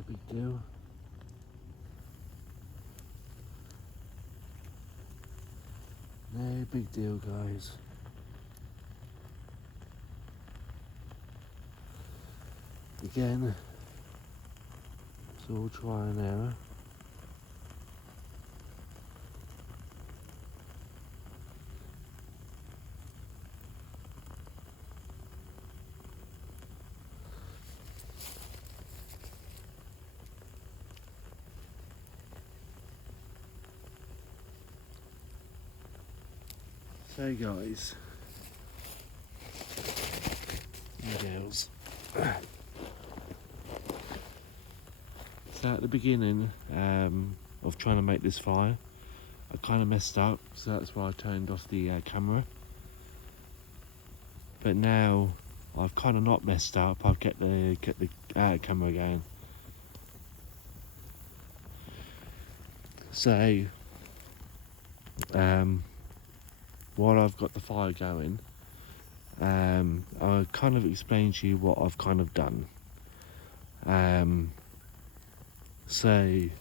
No big deal. No big deal, guys. Again, it's all try and error. So guys, and girls, so at the beginning of trying to make this fire, I kind of messed up, so that's why I turned off the camera. But now I've kind of not messed up. I've get the camera going. So while I've got the fire going, I'll kind of explain to you what I've kind of done. So in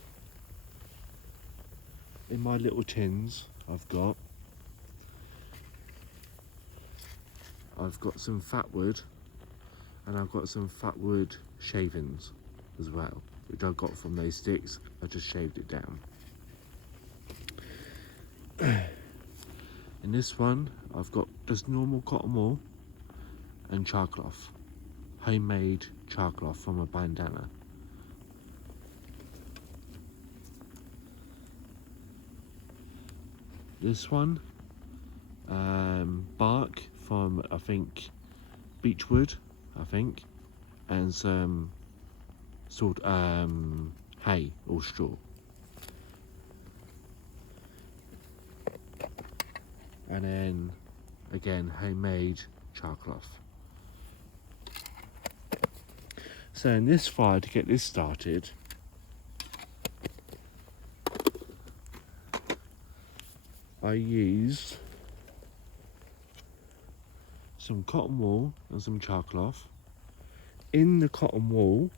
my little tins I've got some fat wood, and I've got some fat wood shavings as well, which I got from those sticks. I just shaved it down. In this one I've got just normal cotton wool and char cloth, homemade char cloth from a bandana. This one, bark from, I think, beechwood, and some sort hay or straw. And then again, homemade char cloth. So in this fire, to get this started, I used some cotton wool and some char cloth. In the cotton wool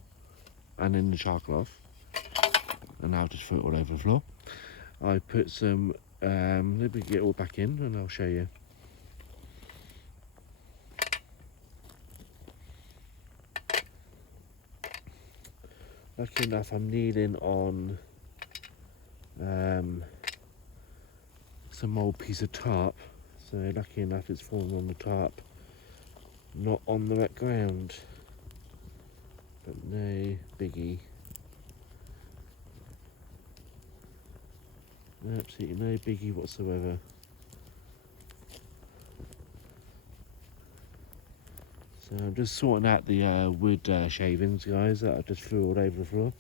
and in the char cloth, and I'll just throw it all over the floor, I put some, let me get it all back in and I'll show you. Lucky enough, I'm kneeling on some old piece of tarp, so lucky enough it's fallen on the tarp, not on the wet ground, but no biggie. Absolutely no biggie whatsoever. So I'm just sorting out the wood shavings, guys, that I just threw all over the floor.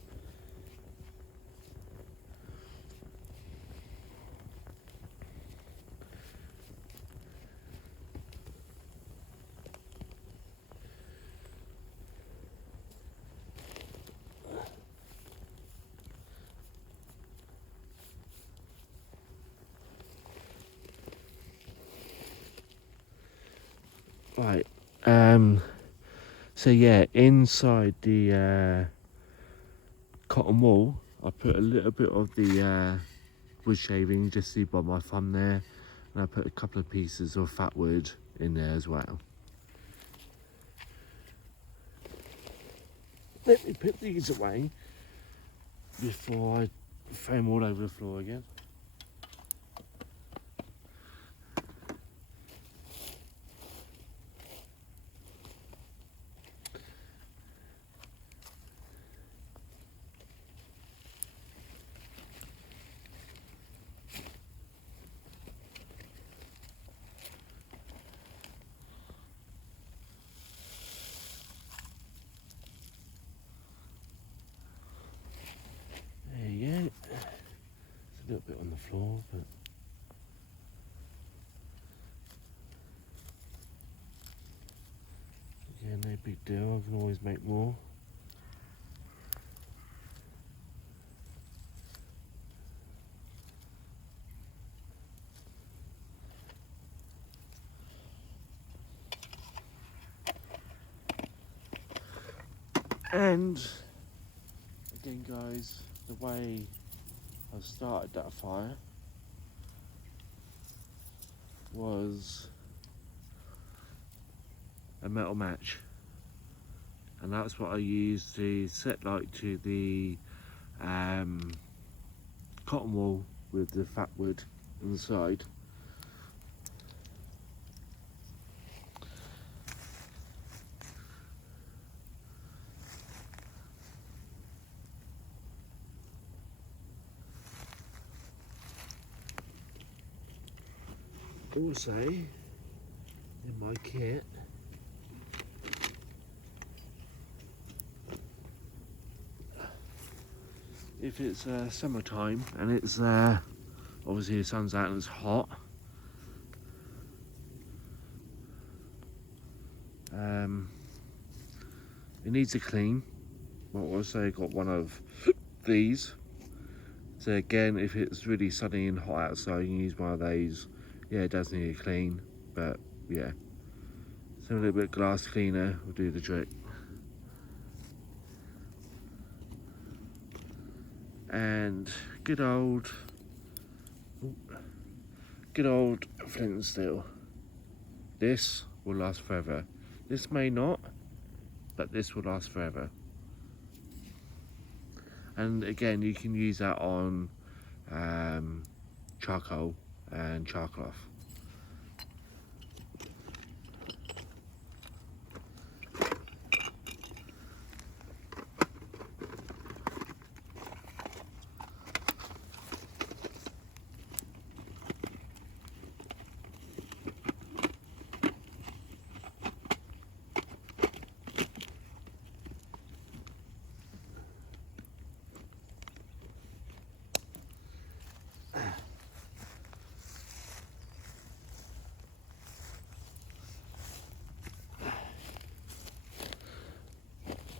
Right, so yeah, inside the cotton wool, I put a little bit of the wood shaving, just see by my thumb there, and I put a couple of pieces of fat wood in there as well. Let me put these away before I throw them all over the floor again. There you go. It's a little bit on the floor, but yeah, no big deal. I can always make more. And again guys, the way I started that fire was a metal match, and that's what I used to set light to the cotton wool with the fat wood inside. Also, in my kit, if it's summertime and it's obviously the sun's out and it's hot, it needs a clean. But also got one of these. So again, if it's really sunny and hot outside, you can use one of those. Yeah, it does need a clean, but yeah, some little bit of glass cleaner will do the trick. And good old flint and steel. This will last forever. This may not, but this will last forever. And again, you can use that on charcoal and char cloth.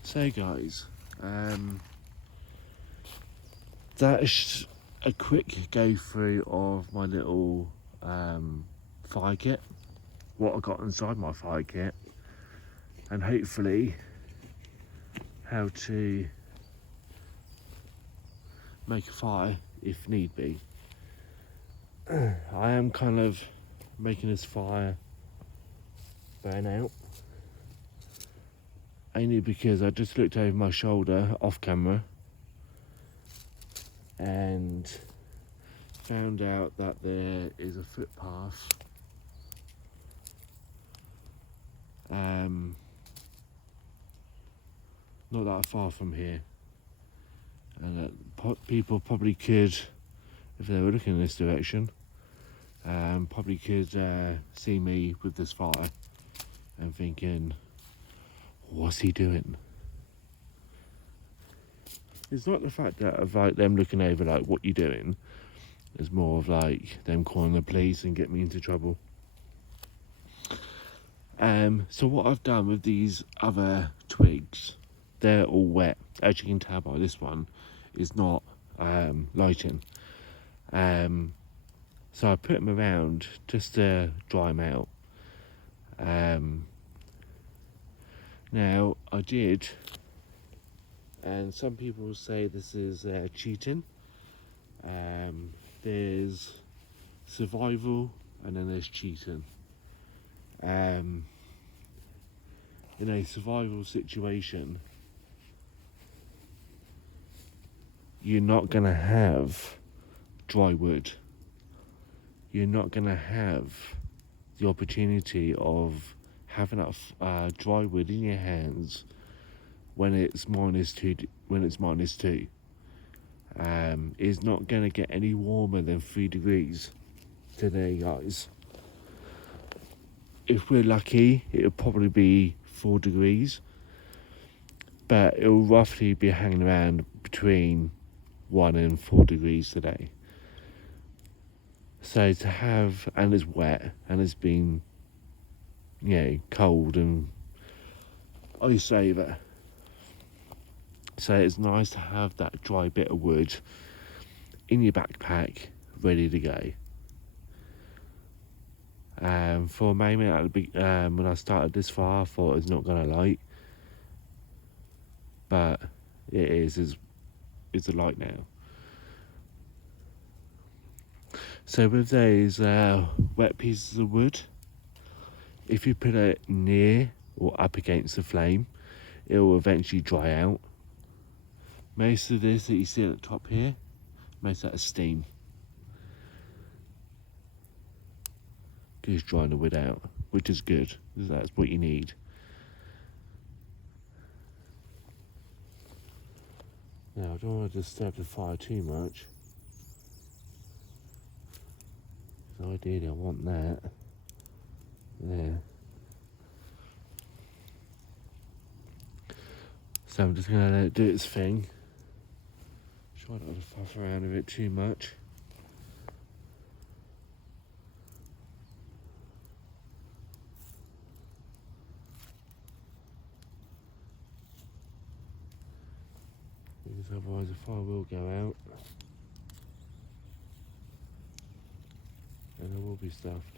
So guys, that is a quick go through of my little fire kit, what I got inside my fire kit, and hopefully how to make a fire if need be. I am kind of making this fire burn out, only because I just looked over my shoulder off camera and found out that there is a footpath not that far from here, and that people probably could, if they were looking in this direction, probably could see me with this fire and thinking, what's he doing? It's not the fact that of like them looking over like what you doing. It's more of like them calling the police and get me into trouble. So what I've done with these other twigs, they're all wet. As you can tell by this one, is not lighting. So I put them around just to dry them out. Now I did, and some people say this is cheating. There's survival and then there's cheating. In a survival situation, you're not going to have dry wood. You're not going to have the opportunity of having that dry wood in your hands when it's -2. When it's -2, it's not going to get any warmer than 3 degrees today, guys. If we're lucky, it'll probably be 4 degrees, but it'll roughly be hanging around between 1 and 4 degrees today. So to have, and it's wet, and it's been, cold and ice over. So it's nice to have that dry bit of wood in your backpack, ready to go. For a moment, when I started this fire, I thought it was not going to light, but it is. is alight now. So with those wet pieces of wood, if you put it near or up against the flame, it will eventually dry out. Most of this that you see at the top here, most of that is steam. Just drying the wood out, which is good, because that's what you need. Now, I don't want to disturb the fire too much. So ideally I want that there. So I'm just going to let it do its thing. Try not to fuss around with it too much. Because otherwise the fire will go out. And I will be stuffed.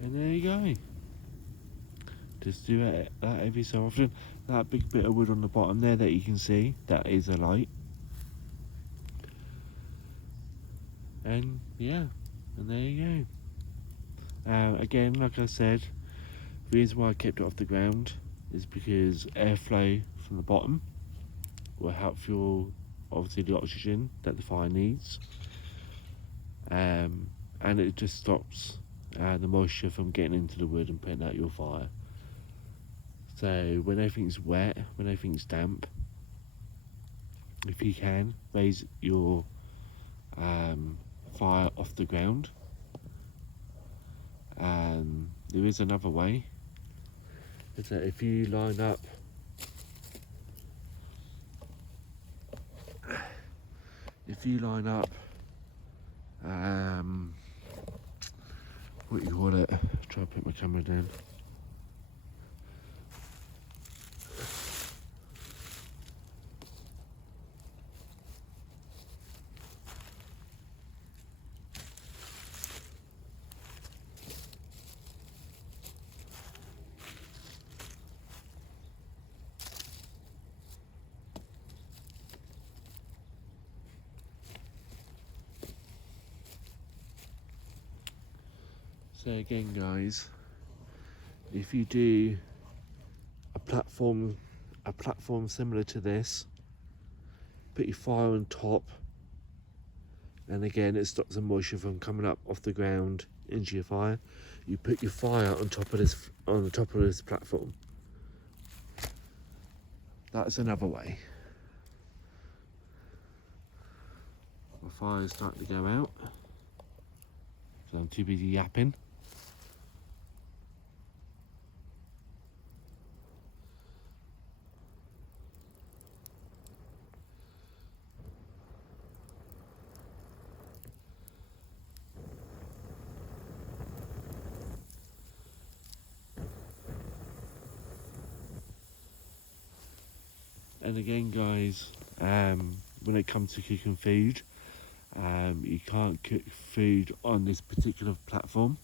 And there you go. Just do that every so often. That big bit of wood on the bottom there that you can see, that is a light. And yeah, and there you go. Again, like I said, the reason why I kept it off the ground is because airflow from the bottom will help fuel, obviously, the oxygen that the fire needs. And it just stops the moisture from getting into the wood and putting out your fire. So when everything's wet, when everything's damp, if you can, raise your fire off the ground. There is another way, is that if you line up what do you call it, try to put my camera down. So again, guys, if you do a platform similar to this, put your fire on top, and again it stops the moisture from coming up off the ground into your fire. You put your fire on the top of this platform. That's another way. My fire is starting to go out, so I'm too busy yapping. And again, guys, when it comes to cooking food, you can't cook food on this particular platform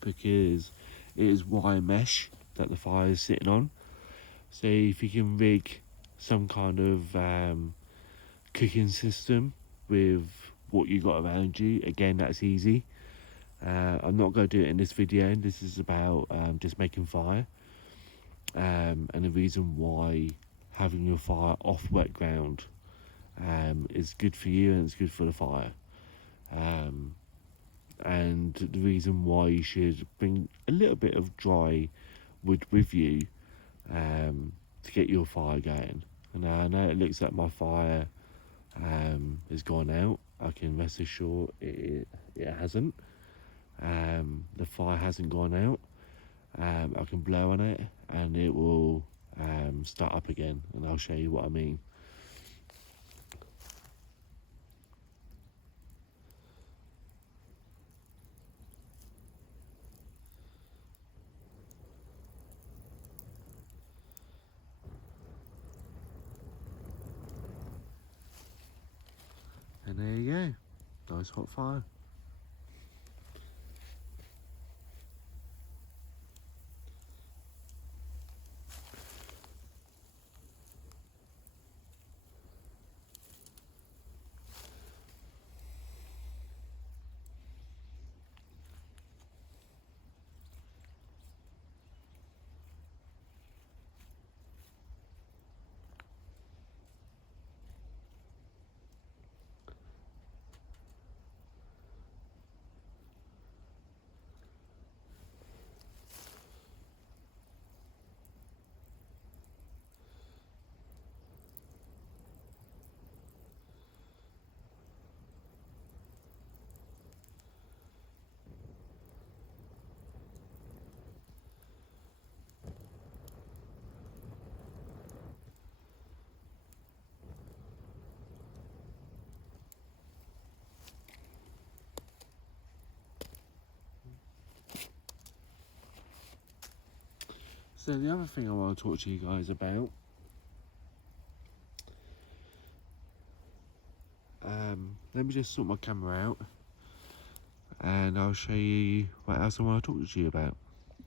because it is wire mesh that the fire is sitting on. So if you can rig some kind of cooking system with what you got around you, again, that's easy. I'm not going to do it in this video. This is about just making fire, and the reason why having your fire off wet ground is good for you and it's good for the fire. and the reason why you should bring a little bit of dry wood with you to get your fire going. And I know it looks like my fire has gone out. I can rest assured it hasn't. The fire hasn't gone out. I can blow on it and it will start up again, and I'll show you what I mean. And there you go, nice hot fire. So the other thing I want to talk to you guys about, let me just sort my camera out and I'll show you what else I want to talk to you about.